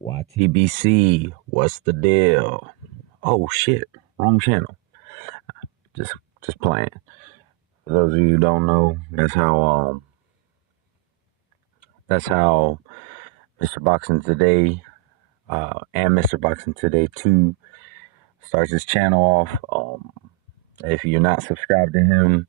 YTBC, what's the deal? Oh shit, wrong channel. Just playing. For those of you who don't know, that's how Mr. Boxing Today and Mr. Boxing Today 2 starts his channel off. If you're not subscribed to him,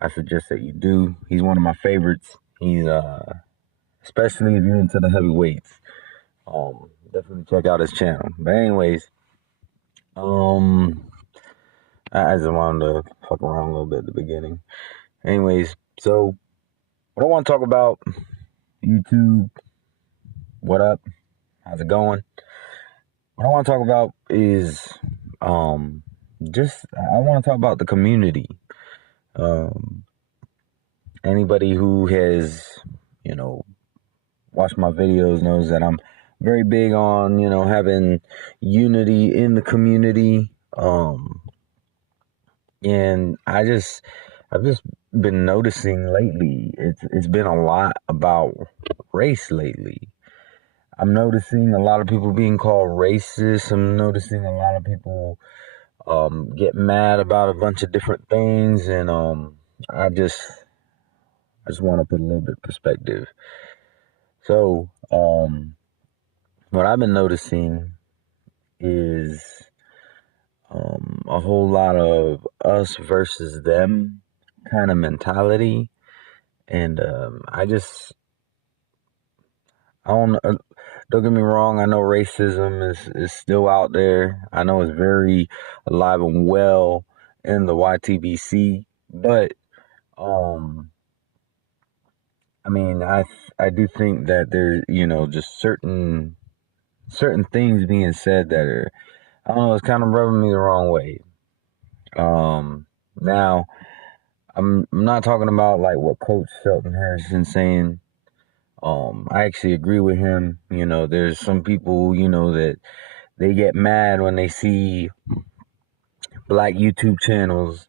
I suggest that you do. He's one of my favorites. He's especially if you're into the heavyweights. Definitely check out his channel. But anyways, I just wanted to fuck around a little bit at the beginning. Anyways, so what I want to talk about, YouTube, what up? How's it going? What I want to talk about is I want to talk about the community. Anybody who has, watched my videos knows that I'm very big on, having unity in the community. And I've just been noticing lately, it's been a lot about race lately. I'm noticing a lot of people being called racist. I'm noticing a lot of people get mad about a bunch of different things, and I just want to put a little bit of perspective. So, what I've been noticing is a whole lot of us versus them kind of mentality. And don't get me wrong, I know racism is still out there. I know it's very alive and well in the YTBC, but I do think that there's, just certain things being said that are, I don't know, it's kind of rubbing me the wrong way. Now, I'm not talking about like what Coach Shelton Harrison's saying. I actually agree with him. There's some people, that they get mad when they see black YouTube channels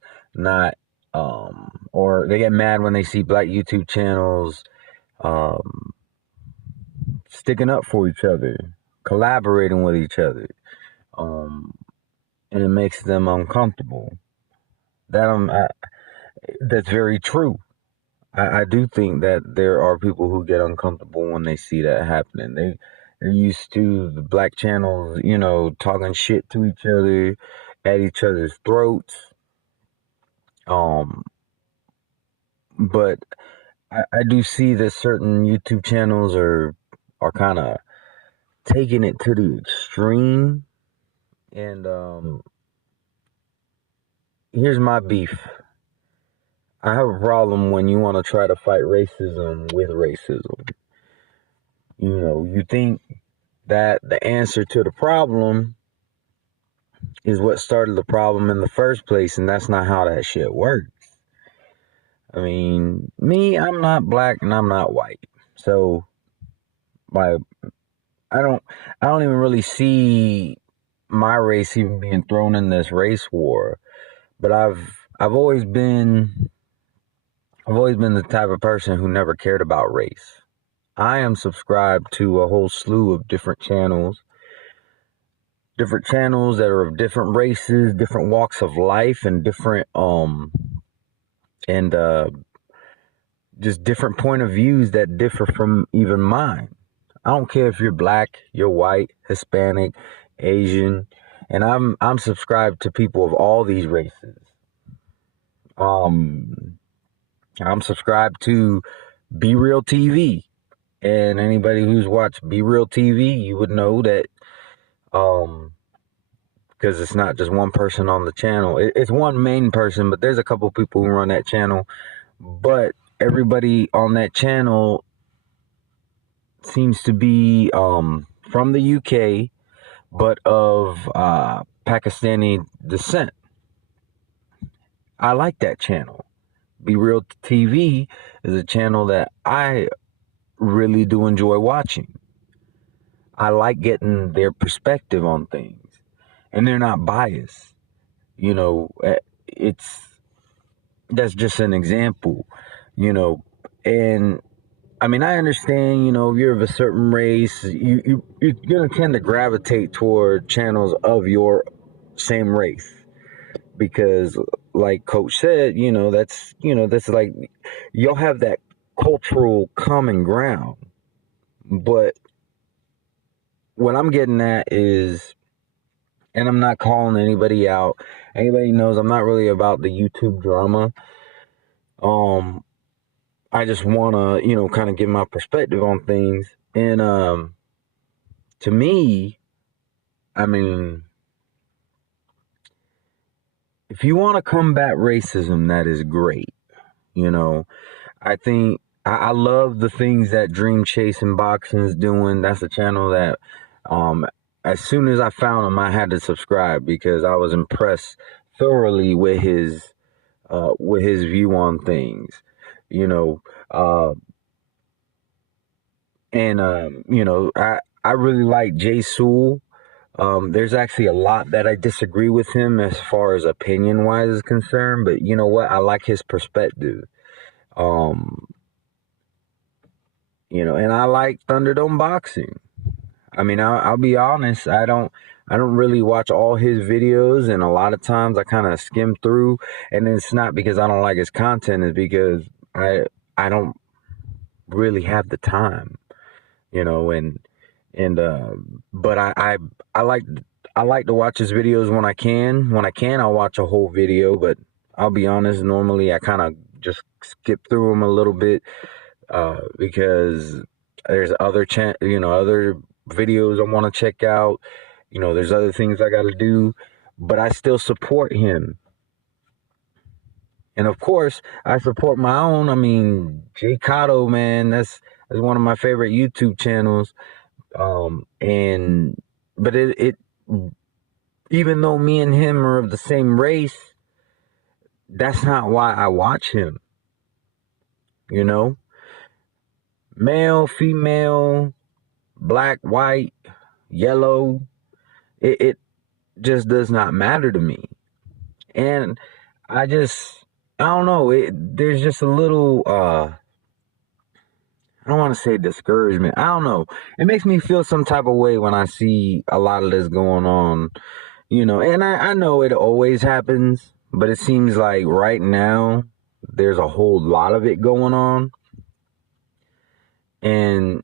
or they get mad when they see black YouTube channels sticking up for each other, collaborating with each other, and it makes them uncomfortable. That's very true. I do think that there are people who get uncomfortable when they see that happening. They're used to the black channels, talking shit to each other, at each other's throats. But I do see that certain YouTube channels are kind of taking it to the extreme. And here's my beef. I have a problem when you want to try to fight racism with racism. You think that the answer to the problem is what started the problem in the first place, and that's not how that shit works. I mean, I'm not black and I'm not white. So I don't even really see my race even being thrown in this race war. But I've always been the type of person who never cared about race. I am subscribed to a whole slew of different channels that are of different races, different walks of life, and different just different point of views that differ from even mine. I don't care if you're black, you're white, Hispanic, Asian, and I'm subscribed to people of all these races. I'm subscribed to Be Real TV, and anybody who's watched Be Real TV, you would know that, because it's not just one person on the channel. It's one main person, but there's a couple people who run that channel. But everybody on that channel seems to be from the UK, but of Pakistani descent. I like that channel. Be Real TV is a channel that I really do enjoy watching. I like getting their perspective on things, and they're not biased. That's just an example, and I mean, I understand, if you're of a certain race, you're gonna tend to gravitate toward channels of your same race because, like Coach said, that's like you'll have that cultural common ground. But what I'm getting at is, and I'm not calling anybody out. Anybody knows I'm not really about the YouTube drama. I just want to, kind of give my perspective on things. And to me, I mean, if you want to combat racism, that is great. I think I love the things that Dream Chasing Boxing's doing. That's a channel that, as soon as I found him, I had to subscribe because I was impressed thoroughly with his view on things. You know, uh, and I really like Jay Sewell. There's actually a lot that I disagree with him as far as opinion wise is concerned, but you know what? I like his perspective. Um, and I like Thunderdome Boxing. I mean, I'll be honest. I don't really watch all his videos, and a lot of times I kind of skim through, and it's not because I don't like his content, it's because I don't really have the time, and but I like I like to watch his videos when I can. When I can, I'll watch a whole video, but I'll be honest. Normally, I kind of just skip through them a little bit because there's other other videos I want to check out. There's other things I got to do, but I still support him. And of course, I support my own. I mean, Jay Cotto, man, that's one of my favorite YouTube channels. And but it even though me and him are of the same race, that's not why I watch him. Male, female, black, white, yellow, it just does not matter to me. And I don't know, there's just a little I don't want to say discouragement. I don't know. It makes me feel some type of way when I see a lot of this going on, and I know it always happens, but it seems like right now there's a whole lot of it going on. And,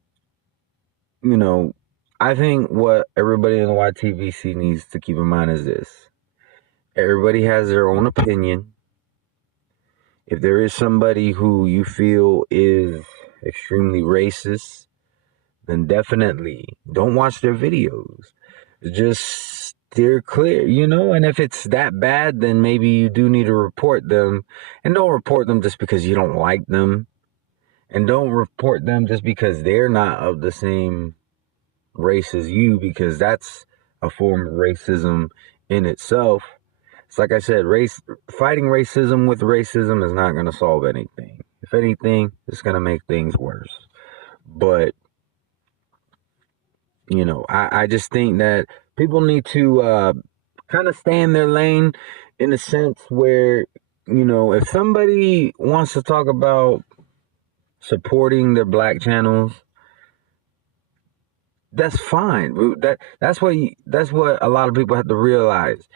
I think what everybody in the YTBC needs to keep in mind is this. Everybody has their own opinion. If there is somebody who you feel is extremely racist, then definitely don't watch their videos. Just steer clear, and if it's that bad, then maybe you do need to report them. And don't report them just because you don't like them. And don't report them just because they're not of the same race as you, because that's a form of racism in itself. It's like I said, fighting racism with racism is not going to solve anything. If anything, it's going to make things worse. But, I just think that people need to kind of stay in their lane in a sense where, if somebody wants to talk about supporting their black channels, that's fine. That's what a lot of people have to realize.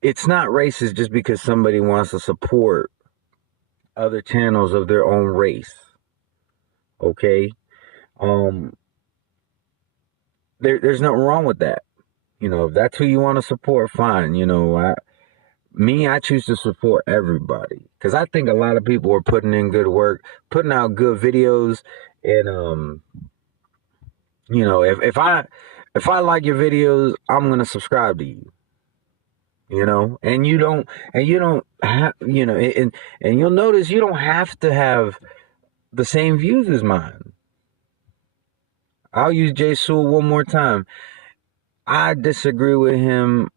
It's not racist just because somebody wants to support other channels of their own race. Okay? There's nothing wrong with that. If that's who you want to support, fine. I choose to support everybody because I think a lot of people are putting in good work, putting out good videos, and if I like your videos, I'm gonna subscribe to you. And you don't have, and you'll notice you don't have to have the same views as mine. I'll use Jay Sewell one more time. I disagree with him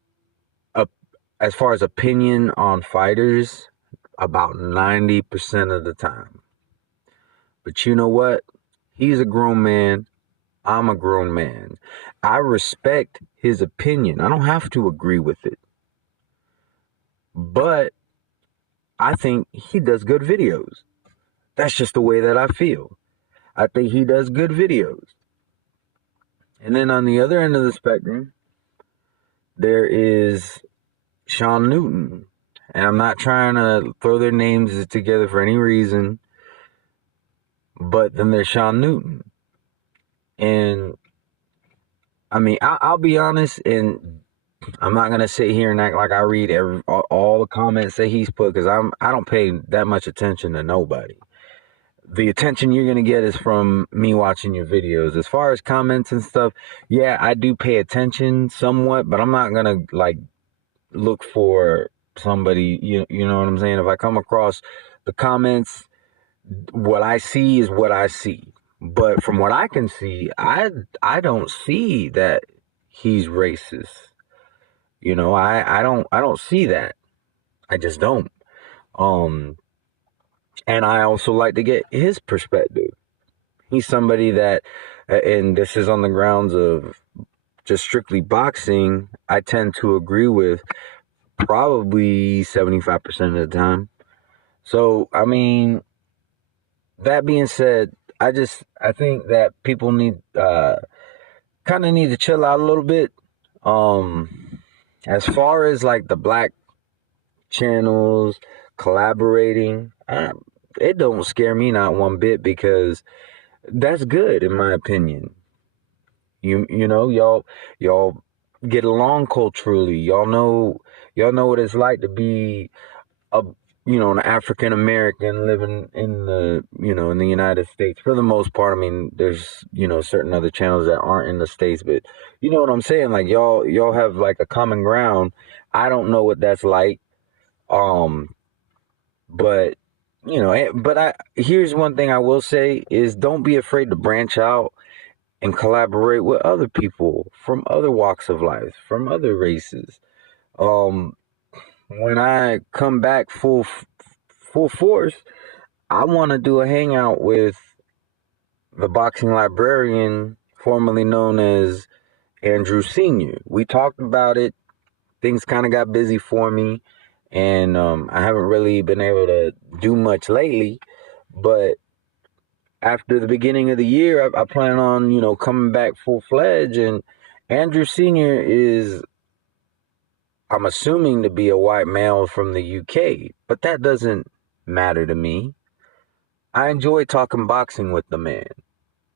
as far as opinion on fighters about 90% of the time. But you know what? He's a grown man. I'm a grown man. I respect his opinion. I don't have to agree with it. But I think he does good videos. That's just the way that I feel. I think he does good videos. And then on the other end of the spectrum, there is Sean Newton. And I'm not trying to throw their names together for any reason, but then there's Sean Newton. And I mean, I'll be honest, and I'm not gonna sit here and act like I read all the comments that he's put, because I don't pay that much attention to nobody. The attention you're gonna get is from me watching your videos. As far as comments and stuff, yeah, I do pay attention somewhat, but I'm not gonna like look for somebody. You know what I'm saying? If I come across the comments, what I see is what I see. But from what I can see, I don't see that he's racist. I don't see that. I just don't. And I also like to get his perspective. He's somebody that, and this is on the grounds of just strictly boxing, I tend to agree with probably 75% of the time. So, I mean, that being said, I think that people kind of need to chill out a little bit. As far as like the black channels collaborating, it don't scare me not one bit, because that's good in my opinion. Y'all get along culturally. Y'all know what it's like to be an African American living in the United States for the most part. I mean, there's certain other channels that aren't in the States, but you know what I'm saying? Like y'all have like a common ground. I don't know what that's like. But here's one thing I will say is, don't be afraid to branch out and collaborate with other people from other walks of life, from other races. When I come back full force, I want to do a hangout with the boxing librarian, formerly known as Andrew Sr. We talked about it. Things kind of got busy for me, and I haven't really been able to do much lately. But after the beginning of the year, I plan on, coming back full-fledged. And Andrew Sr. is, I'm assuming, to be a white male from the UK, but that doesn't matter to me. I enjoy talking boxing with the man.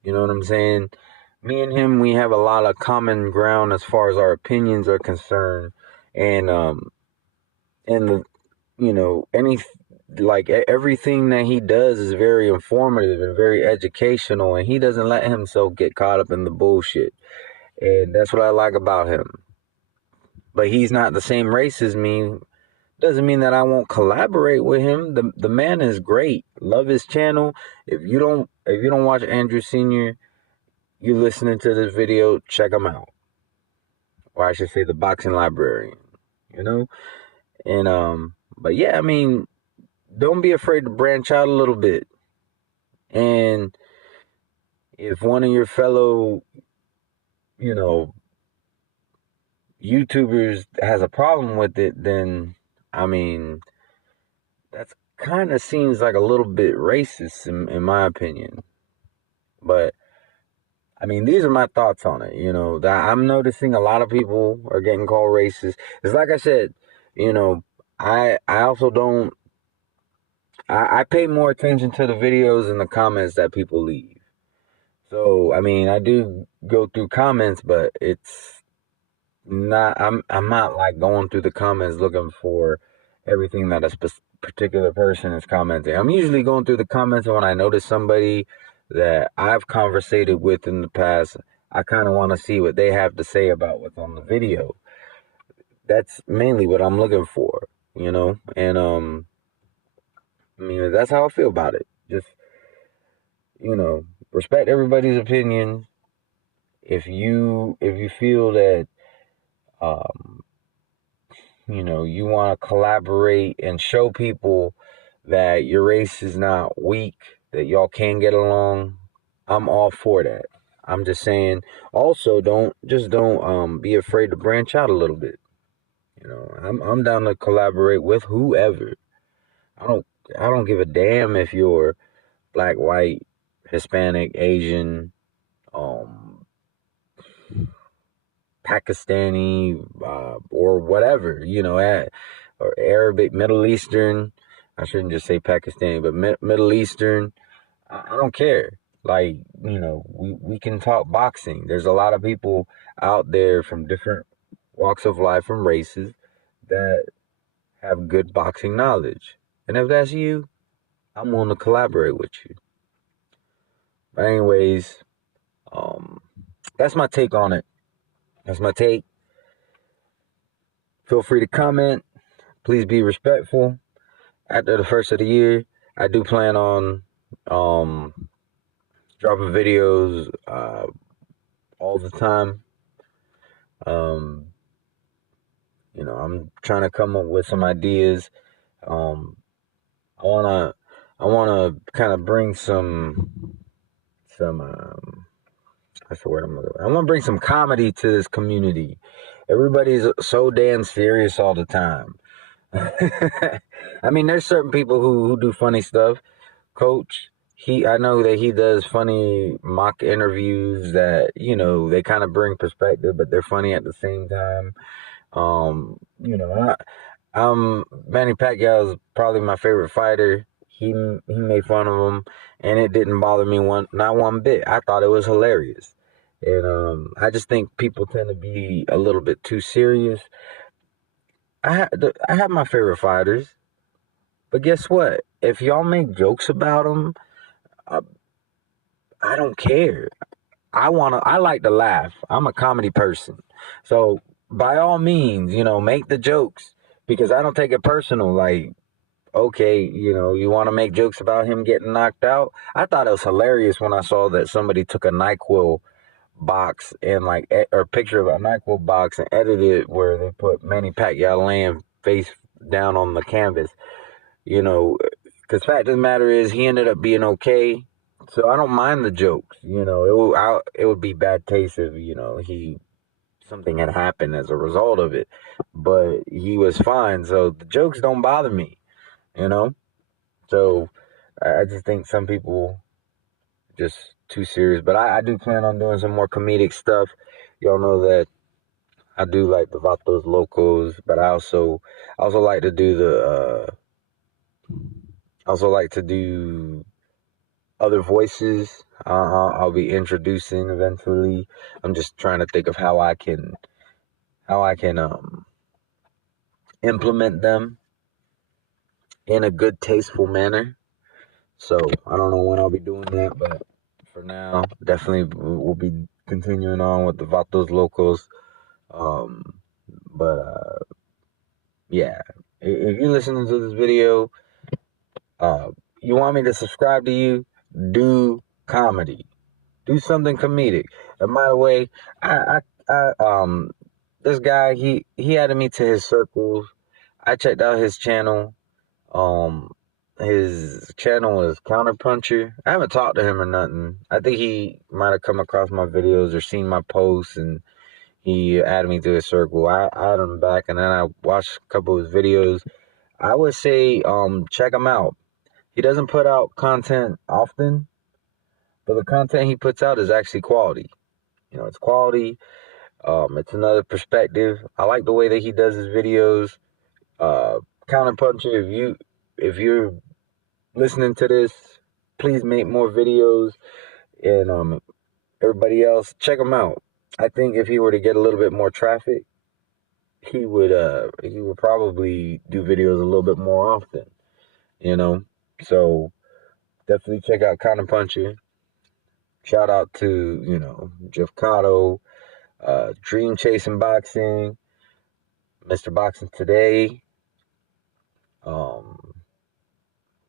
You know what I'm saying? Me and him, we have a lot of common ground as far as our opinions are concerned. And everything that he does is very informative and very educational, and he doesn't let himself get caught up in the bullshit. And that's what I like about him. But he's not the same race as me. Doesn't mean that I won't collaborate with him. The man is great. Love his channel. If you don't watch Andrew Sr., you listening to this video, check him out. Or I should say the boxing librarian. And but yeah, I mean, don't be afraid to branch out a little bit. And if one of your fellow, YouTubers has a problem with it, then I mean, that's kind of seems like a little bit racist in my opinion. But I mean, these are my thoughts on it. That I'm noticing a lot of people are getting called racist. It's like I said, I also don't. I pay more attention to the videos and the comments that people leave. So I mean, I do go through comments, but it's not. I'm not like going through the comments looking for everything that a particular person is commenting. I'm usually going through the comments when I notice somebody that I've conversated with in the past. I kind of want to see what they have to say about what's on the video. That's mainly what I'm looking for, and I mean, that's how I feel about it. Just, respect everybody's opinion. If you feel that you want to collaborate and show people that your race is not weak, that y'all can get along, I'm all for that. I'm just saying, also don't be afraid to branch out a little bit. I'm down to collaborate with whoever. I don't give a damn if you're black, white, Hispanic, Asian, Pakistani, or whatever, or Arabic, Middle Eastern. I shouldn't just say Pakistani, but Middle Eastern. I don't care. Like, we can talk boxing. There's a lot of people out there from different walks of life, from races, that have good boxing knowledge. And if that's you, I'm willing to collaborate with you. But anyways, that's my take on it. That's my take. Feel free to comment. Please be respectful. After the first of the year, I do plan on dropping videos all the time. I'm trying to come up with some ideas. I wanna kind of bring some that's the word I'm looking for. I want to bring some comedy to this community. Everybody's so damn serious all the time. I mean, there's certain people who do funny stuff. Coach, I know that he does funny mock interviews that, they kind of bring perspective, but they're funny at the same time. Manny Pacquiao is probably my favorite fighter. He made fun of him, and it didn't bother me not one bit. I thought it was hilarious. And I just think people tend to be a little bit too serious. I have my favorite fighters, but guess what? If y'all make jokes about them, I don't care. I like to laugh. I'm a comedy person. So by all means, make the jokes, because I don't take it personal. Like, okay, you want to make jokes about him getting knocked out? I thought it was hilarious when I saw that somebody took a NyQuil box and or picture of a NyQuil box and edited it where they put Manny Pacquiao laying face down on the canvas. Because fact of the matter is, he ended up being okay. So I don't mind the jokes. It would be bad taste if something had happened as a result of it, but he was fine. So the jokes don't bother me. So I just think some people just too serious. But I do plan on doing some more comedic stuff. Y'all know that I do like the Vatos Locos, but I also like to do other voices. I'll be introducing eventually. I'm just trying to think of how I can implement them in a good, tasteful manner. So I don't know when I'll be doing that, but for now, definitely we'll be continuing on with the Vatos Locos. Yeah, if you're listening to this video, you want me to subscribe to you, do comedy, do something comedic. And by the way, this guy, he added me to his circles. I checked out his channel. His channel is Counterpuncher. I haven't talked to him or nothing. I think he might have come across my videos or seen my posts, and he added me to his circle. I added him back, and then I watched a couple of his videos. I would say check him out. He doesn't put out content often, but the content he puts out is actually quality. It's quality. It's another perspective. I like the way that he does his videos. Counterpuncher, if you're listening to this, please make more videos. And everybody else, check him out. I think if he were to get a little bit more traffic, he would probably do videos a little bit more often. So definitely check out Counterpuncher. Shout out to Jeff Cotto, Dream Chasing Boxing, Mr. Boxing Today,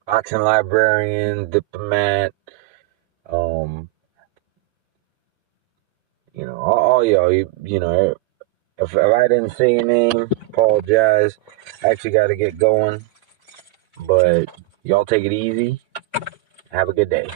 Boxing Librarian, Diplomat, all y'all, if I didn't say your name, apologize. I actually got to get going, but y'all take it easy. Have a good day.